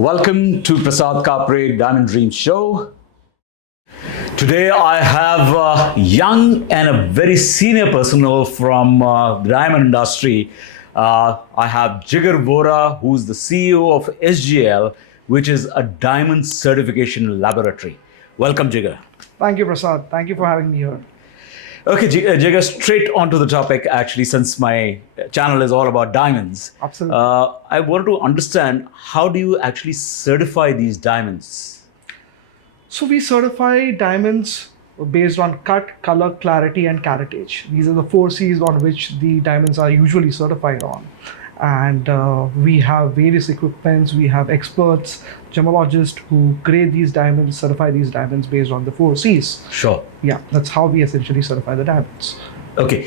Welcome to Prasad Kapre Diamond Dream Show. Today I have a young and a very senior personnel from the diamond industry. I have Jigar Vora, who's the CEO of SGL, which is a diamond certification laboratory. Welcome, Jigar. Thank you, Prasad. Thank you for having me here. Okay, Jigar, straight onto the topic, actually, since my channel is all about diamonds. Absolutely. I wanted to understand, how do you actually certify these diamonds? So we certify diamonds based on cut, color, clarity, and caratage. These are the 4 C's on which the diamonds are usually certified on. And we have various equipments, we have experts, gemologists who grade these diamonds, certify these diamonds based on the 4 C's. Sure. Yeah, that's how we essentially certify the diamonds. Okay.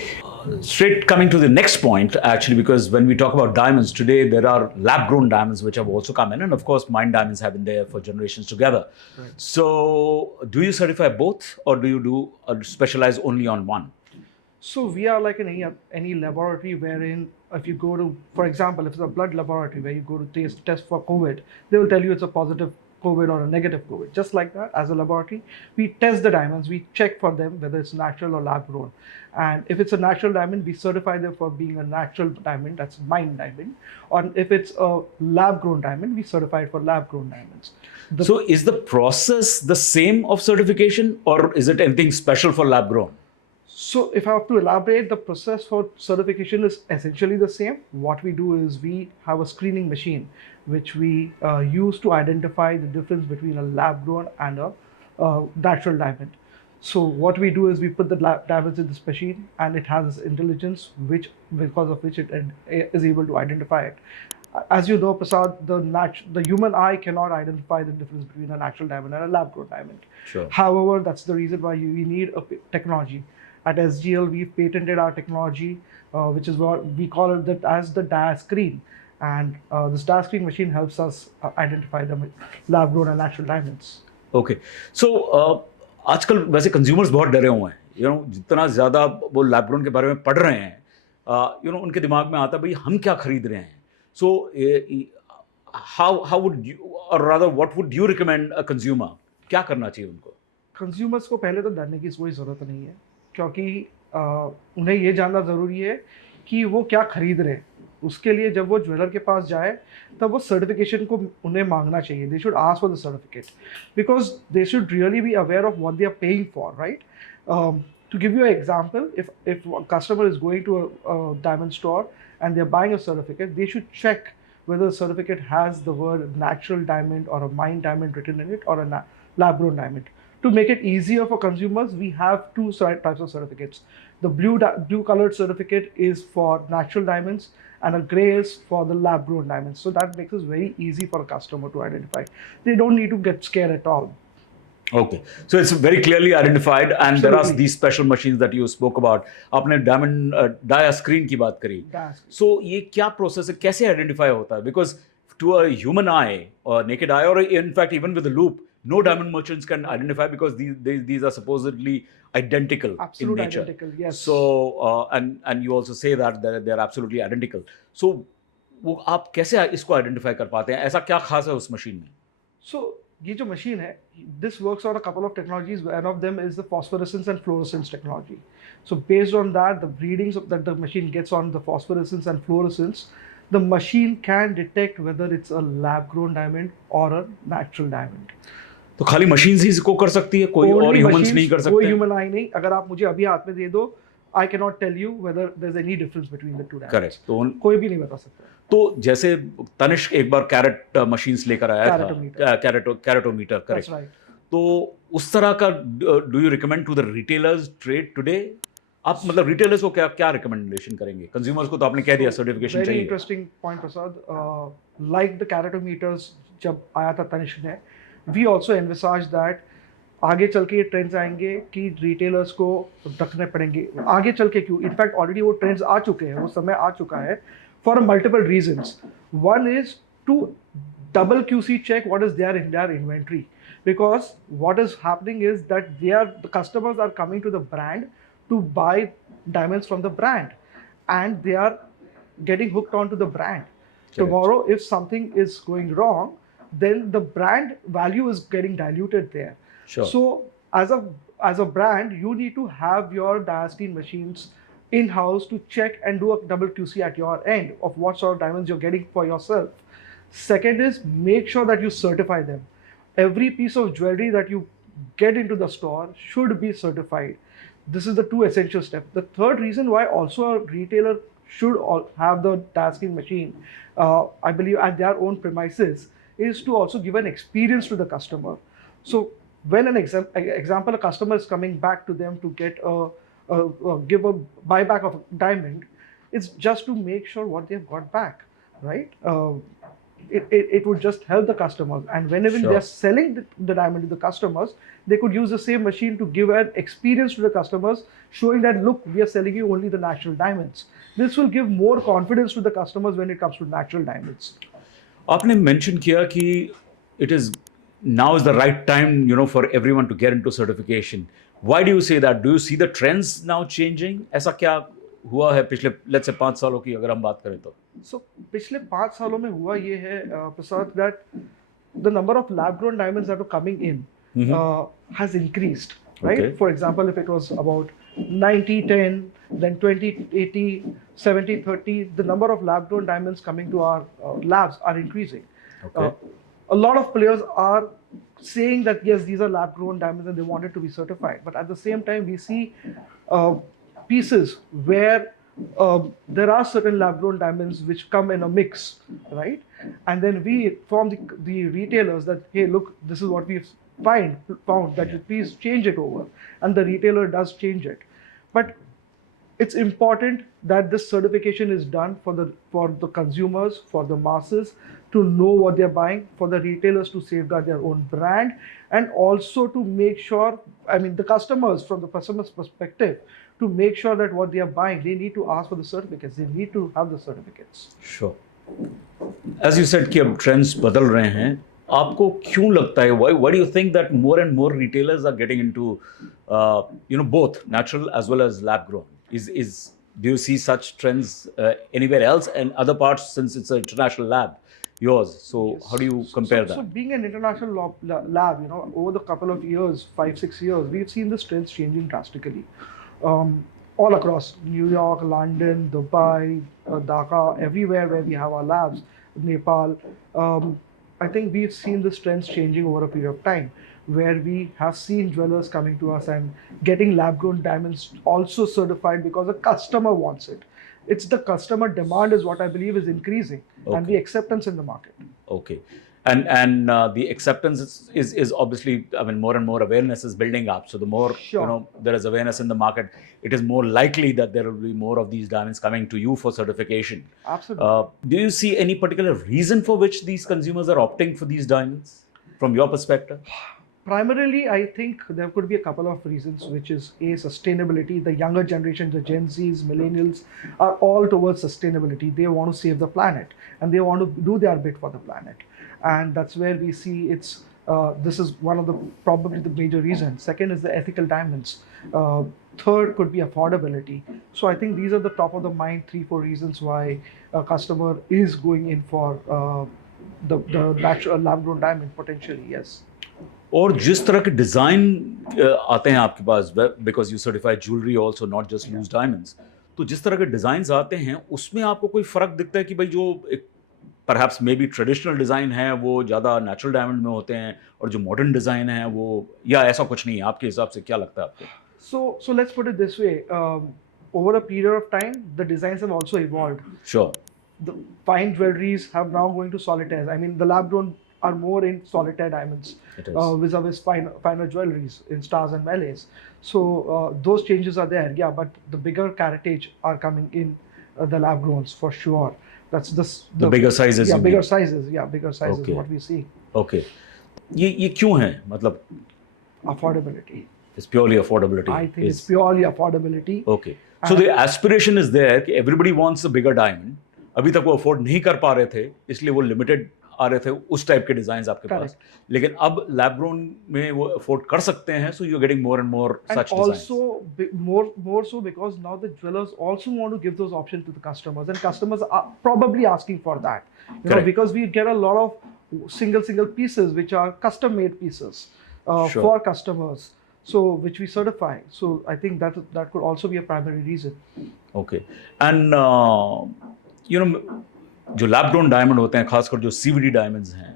Straight coming to the next point, actually, because when we talk about diamonds today, there are lab-grown diamonds which have also come in, and of course, mine diamonds have been there for generations together. Right. So, do you certify both, or do you specialize only on one? So we are like in any laboratory wherein if you go to, for example, if it's a blood laboratory where you go to test for COVID, they will tell you it's a positive COVID or a negative COVID. Just like that, as a laboratory, we test the diamonds, we check for them whether it's natural or lab grown. And if it's a natural diamond, we certify them for being a natural diamond, that's mine diamond. Or if it's a lab grown diamond, we certify it for lab grown diamonds. So is the process the same of certification, or is it anything special for lab grown? So if I have to elaborate, the process for certification is essentially the same. What we do is we have a screening machine which we use to identify the difference between a lab grown and a natural diamond. So what we do is we put the diamonds in this machine, and it has this intelligence because of which it is able to identify it. As you know, Prasad, the human eye cannot identify the difference between a natural diamond and a lab grown diamond. Sure. However, that's the reason why we need a technology. At SGL, we've patented our technology, which is what we call it as the dia screen. And this dia screen machine helps us identify the lab-grown and natural diamonds. Okay. So, आजकल वैसे consumers बहुत डरे हुए हैं. जितना ज़्यादा वो lab grown के बारे में पढ़ रहे हैं, उनके दिमाग में आता है भाई हम क्या खरीद रहे हैं. So, how would you, or rather, what would you recommend a consumer? क्या करना चाहिए उनको? Consumers को पहले तो डरने की कोई ज़रूरत नहीं है, क्योंकि उन्हें ये जानना ज़रूरी है कि वो क्या खरीद रहे हैं. उसके लिए जब वो ज्वेलर के पास जाए तब वो सर्टिफिकेशन को उन्हें मांगना चाहिए. They should ask for the certificate because they should really be aware of what they are paying for, right. To give you an example, if a customer is going to a diamond store and they're buying a certificate, they should check whether the certificate has the word natural diamond or a mine diamond written in it or a lab-grown diamond. To make it easier for consumers, we have two types of certificates. The blue colored certificate is for natural diamonds, and a gray is for the lab-grown diamonds. So that makes it very easy for a customer to identify. They don't need to get scared at all. Okay, so it's very clearly identified, and Absolutely. There are these special machines that you spoke about. आपने diamond dia screen की बात करी. So ये क्या process है, कैसे identify होता है? Because to a human eye or naked eye, or in fact even with a loop, no diamond merchants can identify because these are supposedly identical. Absolute in nature. Identical, yes. So and you also say that they're absolutely identical. So वो आप कैसे इसको identify कर पाते हैं? ऐसा क्या खास है उस machine में? So ये जो machine है, this works on a couple of technologies. One of them is the phosphorescence and fluorescence technology. So based on that, the readings that the machine gets on the phosphorescence and fluorescence, the machine can detect whether it's a lab-grown diamond or a natural diamond. तो खाली machines ही इसको कर सकती है, कोई और humans नहीं कर सकते? कोई ह्यूमन आई नहीं. अगर आप मुझे अभी हाथ में दे दो, I cannot tell you whether there's any difference between the two diamonds. Correct. तो कोई भी नहीं बता सकता. तो जैसे तनिष्क एक बार कैरेट मशीन्स लेकर आया था, कैरेटोमीटर, करेक्ट. तो उस तरह का do you recommend to the retailers trade today? आप मतलब रिटेलर्स को क्या रिकमेंडेशन करेंगे? कंज्यूमर्स को तो आपने कह दिया सर्टिफिकेशन चाहिए. Very interesting point Prasad. Like the caratometers जब आया था तनिष्क ने, वी ऑल्सो एनविसाज दैट आगे चल के ये ट्रेंड्स आएंगे कि रिटेलर्स को रखने पड़ेंगे. आगे चल के क्यों, इनफैक्ट ऑलरेडी वो ट्रेंड्स आ चुके हैं, वो समय आ चुका है for multiple reasons. One is to double QC check what is there in their inventory, because what is happening is that the customers are coming to the brand to buy diamonds from the brand, and they are getting hooked onto the brand. Correct. Tomorrow, if something is going wrong, then the brand value is getting diluted there. Sure. So as a brand, you need to have your diastine machines in-house to check and do a double QC at your end of what sort of diamonds you're getting for yourself. Second is make sure that you certify them. Every piece of jewelry that you get into the store should be certified. This is the two essential steps. The third reason why also a retailer should have the tasking machine, I believe, at their own premises, is to also give an experience to the customer. So when an example, a customer is coming back to them to get give a buyback of a diamond, it's just to make sure what they've got back, right? It would just help the customers. And whenever Sure. they're selling the diamond to the customers, they could use the same machine to give an experience to the customers, showing that, look, we are selling you only the natural diamonds. This will give more confidence to the customers when it comes to natural diamonds. आपने mention किया कि it is now is the right time, for everyone to get into certification. Why do you say that? Do you see the trends now changing? ऐसा क्या हुआ है पिछले let's say 5 सालों की अगर हम बात करें तो? So पिछले 5 सालों में हुआ ये है, Prasad, that the number of lab-grown diamonds that are coming in has increased, right? Okay. For example, if it was about 90-10, then 20-80, 70-30, the number of lab-grown diamonds coming to our labs are increasing. Okay. A lot of players are saying that yes, these are lab-grown diamonds and they want it to be certified. But at the same time, we see pieces where there are certain lab-grown diamonds which come in a mix, right? And then we inform the retailers that, hey, look, this is what we've found, that you please change it over. And the retailer does change it. But it's important that this certification is done for the consumers, for the masses, to know what they're buying, for the retailers to safeguard their own brand, and also to make sure, the customers, from the customer's perspective, to make sure that what they are buying, they need to ask for the certificates. They need to have the certificates. Sure. As you said कि अब trends बदल रहे हैं, आपको क्यों लगता है? Why do you think that more and more retailers are getting into, both natural as well as lab grown? Do you see such trends anywhere else and other parts, since it's an international lab, yours? So how do you compare that? So being an international lab, over the couple of years, 5-6 years, we've seen the trends changing drastically. All across New York, London, Dubai, Dhaka, everywhere where we have our labs, Nepal. I think we've seen the trends changing over a period of time, where we have seen jewelers coming to us and getting lab-grown diamonds also certified because the customer wants it. It's the customer demand is what I believe is increasing, and the acceptance in the market. Okay. And the acceptance is obviously, more and more awareness is building up. So the more, there is awareness in the market, it is more likely that there will be more of these diamonds coming to you for certification. Absolutely. Do you see any particular reason for which these consumers are opting for these diamonds from your perspective? Primarily, I think there could be a couple of reasons, which is sustainability. The younger generation, the Gen Zs, millennials, are all towards sustainability. They want to save the planet and they want to do their bit for the planet. And that's where we see this is one of probably the major reasons. Second is the ethical diamonds. Third could be affordability. So I think these are the top of the mind 3-4 reasons why a customer is going in for the natural lab-grown diamond potentially, yes. और जिस तरह के design आते हैं आपके पास, because you certified jewellery also, not just use diamonds, तो जिस तरह के डिज़ाइंस आते हैं उसमें आपको कोई फ़र्क दिखता है कि भाई जो एक perhaps may be traditional design है वो ज़्यादा नेचुरल डायमंड में होते हैं और जो मॉडर्न डिज़ाइन है वो, या ऐसा कुछ नहीं है? आपके हिसाब से क्या लगता है आपको? So let's put it this way. Over a period of time, the designs have also evolved. Sure. The fine jewelries have now going to solitaires. The lab-grown are more in solitaire diamonds, vis-a-vis finer jewelries in stars and melees. So those changes are there, yeah, but the bigger caratage are coming in the lab-growns for sure. That's the bigger sizes. Yeah, bigger sizes. Yeah, bigger sizes. Okay. What we see. Okay. ये क्यों है? मतलब affordability. It's purely affordability. I think it's purely affordability. Okay. So the aspiration is there कि everybody wants a bigger diamond. अभी तक वो afford नहीं कर पा रहे थे, इसलिए वो लिमिटेड आ रहे थे उस टाइप के डिजाइन आपके पास, लेकिन अब लैब ग्रोन में वो अफोर्ड कर सकते हैं. So you are getting more and more such designs. Also more so because now the jewelers also want to give those options to the customers, and customers are probably asking for that, because we get a lot of single pieces which are custom made pieces Sure. for customers, so which we certify. So I think that could also be a primary reason. Okay and you know जो lab grown diamond होते हैं, खासकर जो CVD diamonds हैं,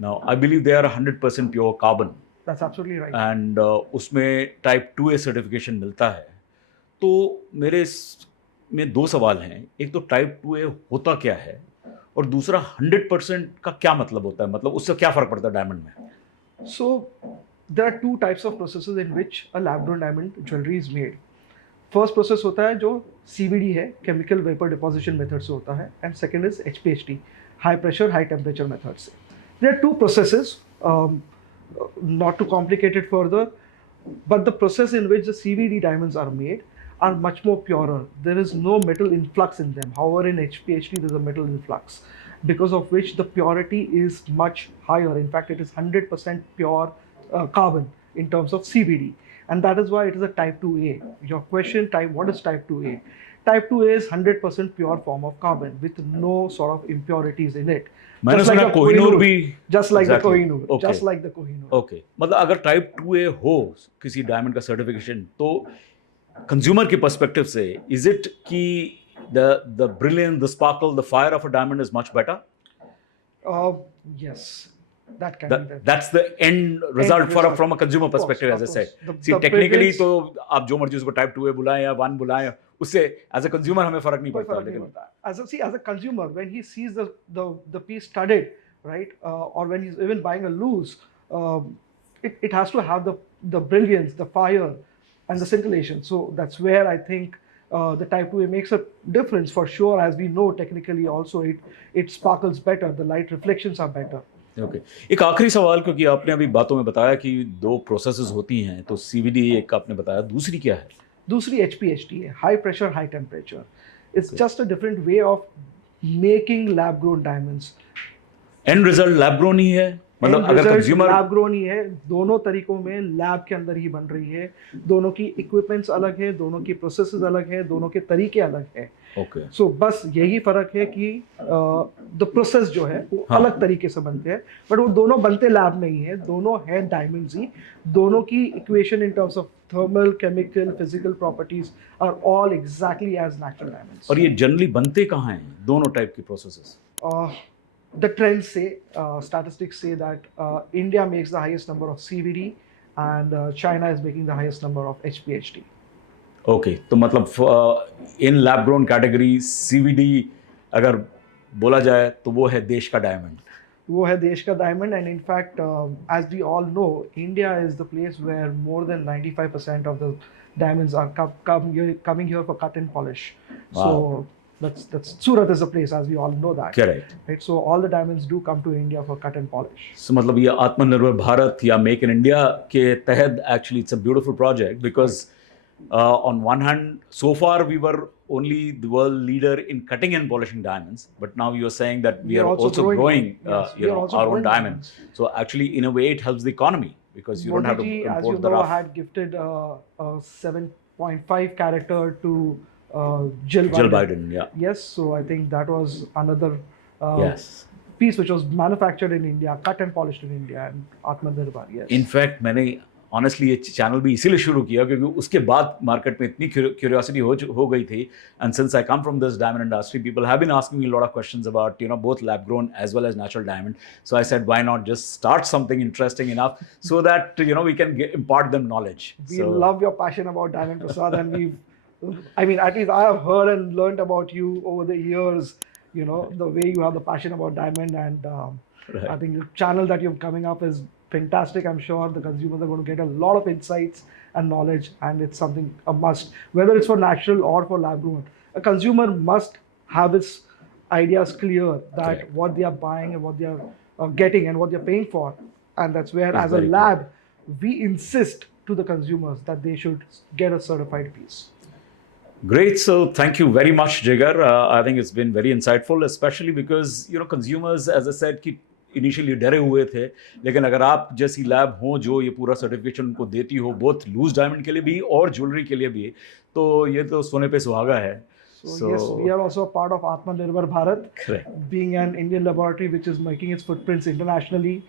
now I believe they are 100% pure carbon That's absolutely right. And उसमें type 2A certification मिलता है. तो में दो सवाल हैं. एक तो टाइप 2A होता क्या है, और दूसरा 100% का क्या मतलब होता है, मतलब उससे क्या फर्क पड़ता है डायमंड में? So there are two types of processes in which a lab grown diamond jewelry is made. First process होता है जो CVD है, chemical vapor deposition method से होता है, and second is HPHT, high pressure high temperature method से. There are two processes, not to complicate it further, but the process in which the CVD diamonds are made are much more purer. There is no metal influx in them. However, in HPHT there is a metal influx, because of which the purity is much higher. In fact, it is 100% pure carbon in terms of CVD, and that is why it is a type 2A. Your question, what is type 2A? Type 2A is 100% pure form of carbon with no sort of impurities in it. मैंने सुना कोहिनूर भी, just like the Kohinoor, Okay. just like the Kohinoor. Okay, मतलब अगर type 2A हो किसी diamond का certification, तो consumer के पर्सपेक्टिव से इज इट कि the brilliance, the sparkle, the fire of a diamond is much better? Yes, that can be that. That's the end result from a consumer perspective, as I said. See, technically तो आप जो मर्जी उसको type 2A बुलाएं या 1 बुलाएं, उससे as a consumer हमें फर्क नहीं पड़ता. लेकिन as a consumer, when he sees the piece studded, right, or when he's even buying a loose, it has to have the brilliance, the fire, and the scintillation. So that's where I think the type 2A makes a difference for sure. As we know, technically also it sparkles better, the light reflections are better. Okay, एक आखिरी सवाल, क्योंकि आपने अभी बातों में बताया कि दो प्रोसेसेस होती हैं, तो सीवीडी एक आपने बताया, दूसरी क्या है? दूसरी HPHT है, high pressure high temperature. It's just a different way of making lab grown diamonds. And result lab grown ही है, मतलब अगर कंज्यूमर लैब ग्रोन ही है, दोनों तरीकों में लैब के अंदर ही बन रही है. दोनों की इक्विपमेंट्स अलग है, दोनों की प्रोसेसेस अलग है, दोनों के तरीके अलग है. ओके, सो बस यही फर्क है कि द प्रोसेस जो है वो अलग तरीके से बनते हैं, बट वो दोनों बनते लैब में ही है. दोनों है डायमंड्स ही. दोनों की equation in terms of thermal, chemical, physical properties are all exactly as natural diamonds. और ये जनरली बनते कहाँ हैं दोनों टाइप की processes? The trends say, statistics say that India makes the highest number of CVD and China is making the highest number of HPHT. Okay, तो मतलब in lab grown category CVD अगर बोला जाए तो वो है देश का डायमंड. वो है देश का diamond. And in fact as we all know, India is the place where more than 95% of the diamonds are coming here for cut and polish. Wow. So that's Surat is the place, as we all know that. Correct. Right? So all the diamonds do come to India for cut and polish. So मतलब ये आत्मनिर्भर भारत या make in India के तहत actually it's a beautiful project, because on one hand, so far we were only the world leader in cutting and polishing diamonds, but now you're saying that we are also growing yes, we are also our own growing diamonds. So actually, in a way, it helps the economy because you don't have to Modi ji, as import you the know, rough. had gifted a 7.5 character to Jill Biden, yeah. Yes, so I think that was another Yes. piece which was manufactured in India, cut and polished in India, and Atmanirbhar. Yes. In fact, मैंने honestly ये channel भी इसीलिए शुरू किया क्योंकि उसके बाद market में इतनी क्यूरियोसिटी हो गई थी. And since I come from this diamond industry, people have been asking me lot of questions about both lab grown as well as natural diamond. So I said why not just start something interesting enough so that we can impart them knowledge. We love your passion about diamond, Prasad, and I mean, at least I have heard and learned about you over the years, the way you have the passion about diamond, and Right. I think the channel that you're coming up is fantastic. I'm sure the consumers are going to get a lot of insights and knowledge, and it's something a must, whether it's for natural or for lab grown. A consumer must have its ideas clear that Correct. what they are buying and what they are getting and what they're paying for, and that's where, It's as a very lab, we insist to the consumers that they should get a certified piece. Great. So thank you very much, Jigar. I think it's been very insightful, especially because consumers, as I said, कि initially डरे हुए थे, लेकिन अगर आप जैसी lab हो जो ये पूरा सर्टिफिकेशन उनको देती हो बोथ लूज डायमंड के लिए भी और ज्वेलरी के लिए भी, तो ये तो सोने पे सुहागा है. So yes, we are also a part of Atmanirbhar Bharat, Correct. being an Indian laboratory which is making its footprints internationally.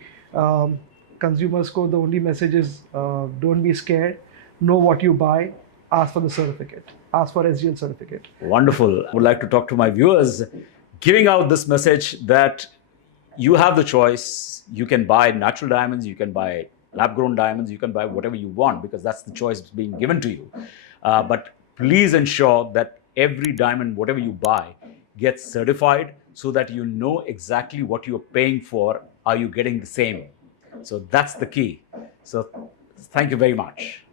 Consumers ko the only message is don't be scared, know what you buy, ask for the certificate, ask for SGL certificate. Wonderful. I would like to talk to my viewers, giving out this message that you have the choice. You can buy natural diamonds, you can buy lab grown diamonds, you can buy whatever you want because that's the choice being given to you. But please ensure that every diamond, whatever you buy, gets certified so that you know exactly what you're paying for. Are you getting the same? So that's the key. So thank you very much.